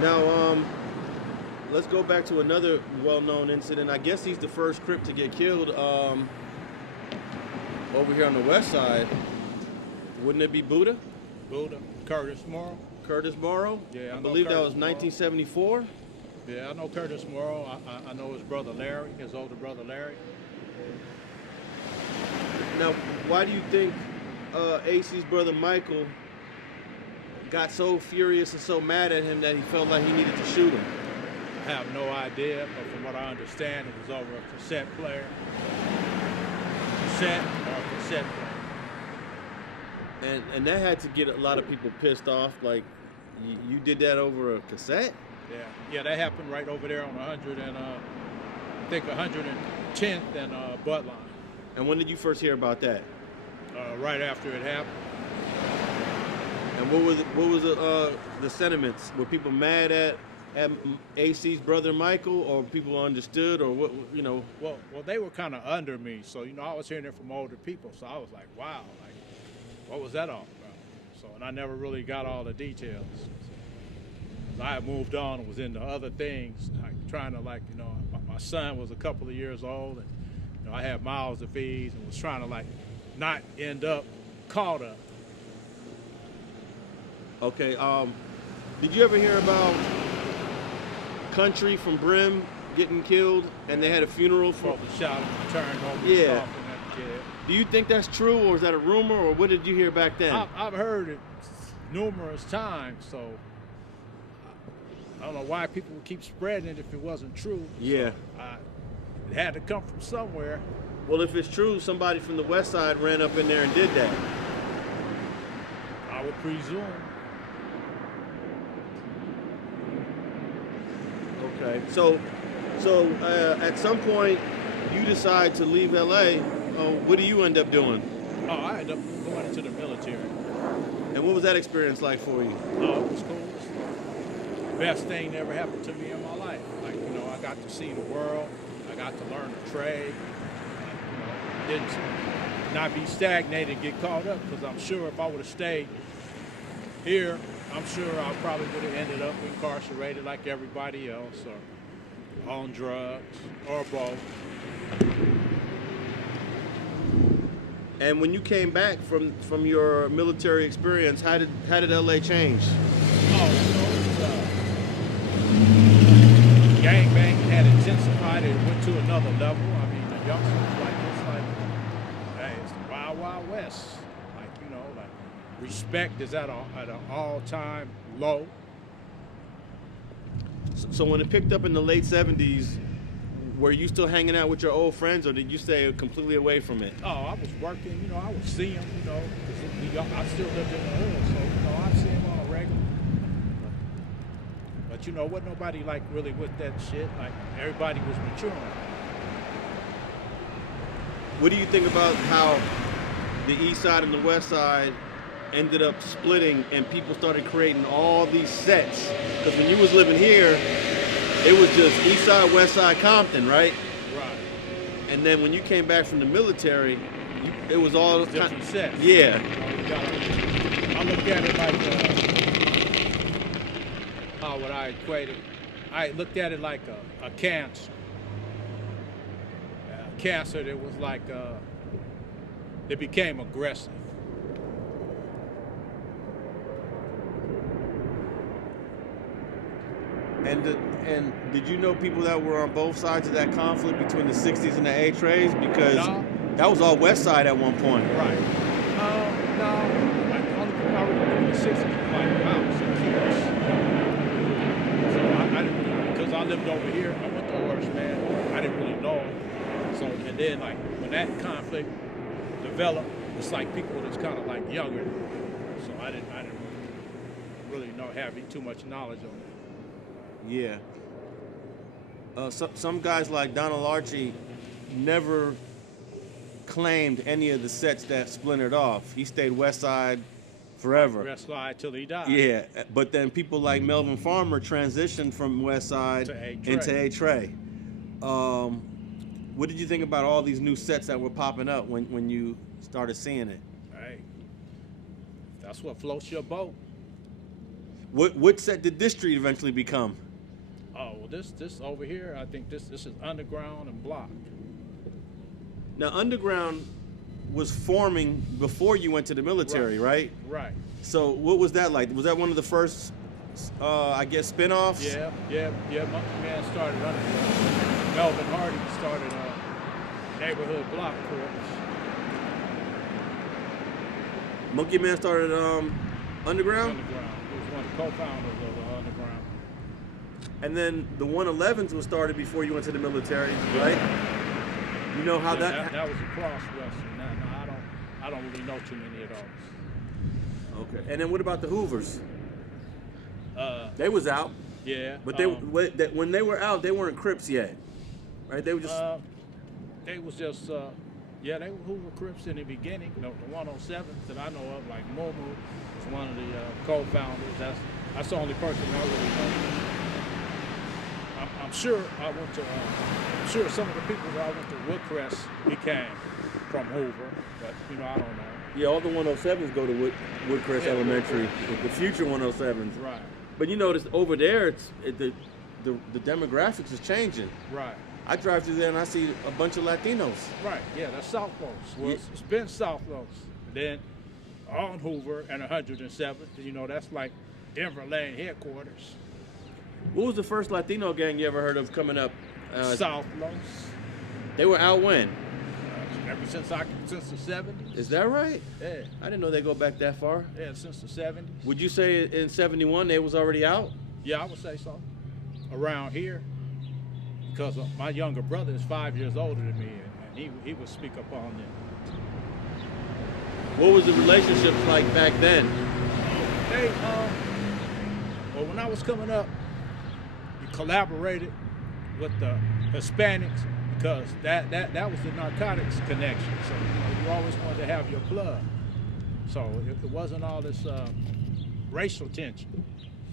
Now, let's go back to another well-known incident. I guess he's the first Crip to get killed over here on the west side. Wouldn't it be Buddha? Buddha, Curtis Morrow. Curtis Morrow? Yeah, I believe that was Morrow. 1974. Yeah, I know Curtis Morrow. I know his brother Larry, his older brother Larry. Now, why do you think AC's brother Michael got so furious and so mad at him that he felt like he needed to shoot him? I have no idea, but from what I understand, it was over a cassette player. Cassette player. And that had to get a lot of people pissed off. Like, you did that over a cassette? Yeah, that happened right over there on 100 and I think 110th and Butt Line. And when did you first hear about that? Right after it happened. And what was the sentiments? Were people mad at AC's brother Michael, or people understood, or what? You know? Well, they were kind of under me, so I was hearing it from older people, so I was like, wow, like, what was that all about? So, and I never really got all the details. I had moved on and was into other things, like trying to, like, my son was a couple of years old, and I had mouths to feed, and was trying to, like, not end up caught up. Okay. Did you ever hear about Country from Brim getting killed, and they had a funeral for the shot and turned over yeah. the coffin at the kid? Do you think that's true, or is that a rumor, or what did you hear back then? I've heard it numerous times, so I don't know why people would keep spreading it if it wasn't true. Yeah. So it had to come from somewhere. Well, if it's true, somebody from the west side ran up in there and did that. I would presume. Okay. So at some point, you decide to leave LA. What do you end up doing? Oh, I ended up going into the military. And what was that experience like for you? Oh, it was cool. It was the best thing that ever happened to me in my life. Like, I got to see the world. I got to learn the trade. Didn't not be stagnated and get caught up, because I'm sure if I would have stayed here, I'm sure I probably would have ended up incarcerated like everybody else, or on drugs, or both. And when you came back from your military experience, how did LA change? Oh, gangbanging had intensified. It went to another level. I mean, the youngsters it's the Wild Wild West. Like, respect is at an all-time low. So when it picked up in the late 70s, were you still hanging out with your old friends, or did you stay completely away from it? Oh, I was working, I would see them, because I still lived in the hood, so, I'd see them all regular. But, wasn't nobody, like, really with that shit. Like, everybody was maturing. What do you think about how the east side and the west side ended up splitting, and people started creating all these sets? Because when you was living here, it was just east side, west side, Compton, right? Right. And then when you came back from the military, it was all different sets. Yeah. I looked at it like, how would I equate it? I looked at it like a cancer. Cancer that was like, it became aggressive. And did you know people that were on both sides of that conflict between the 60s and the A-Trays? Because that was all west side at one point. Right. No. Like, the only people I remember in the 60s was like Mouse and Kids. So I didn't really, because I lived over here, I went to Orange, man. I didn't really know. So, and then, like, when that conflict developed, it's like people that's kind of like younger. So I didn't really have too much knowledge on it. Yeah. Some guys like Donald Archie never claimed any of the sets that splintered off. He stayed west side forever. West side till he died. Yeah, but then people like Melvin Farmer transitioned from west side into A-Tray. What did you think about all these new sets that were popping up when you started seeing it? Hey, that's what floats your boat. What set did this street eventually become? Oh, well, this over here, I think this is Underground and Block. Now, Underground was forming before you went to the military, right? Right. So what was that like? Was that one of the first, I guess, spin-offs? Yeah. Monkey Man started Underground. Melvin Hardy started Neighborhood Block Crips. Monkey Man started Underground? Underground. He was one of the co-founders of Underground. And then the 111s was started before you went to the military, right? You know how That was a cross-western. No, I don't really know too many of those. Okay. And then what about the Hoovers? They was out. Yeah. But when they were out, they weren't Crips yet, right? They were just. They was just. They were Hoover Crips in the beginning. You know, the 107s that I know of, like Momu was one of the co-founders. That's the only person I really know. I'm sure I went to. I'm sure some of the people that I went to Woodcrest became from Hoover, but I don't know. Yeah, all the 107s go to Woodcrest Elementary. Woodcrest. The future 107s. Right. But you notice over there, the demographics is changing. Right. I drive through there and I see a bunch of Latinos. Right. Yeah, that's South Los. Well, it's been South Los. Then on Hoover and 107th, that's like Denver Lane headquarters. What was the first Latino gang you ever heard of coming up? South Los. They were out when? Ever since the 70s. Is that right? Yeah. I didn't know they go back that far. Yeah, since the 70s. Would you say in 71 they was already out? Yeah, I would say so. Around here. Because my younger brother is 5 years older than me, and he would speak up on them. What was the relationship like back then? Well, when I was coming up, you collaborated with the Hispanics because that was the narcotics connection. So you always wanted to have your plug. So it wasn't all this racial tension.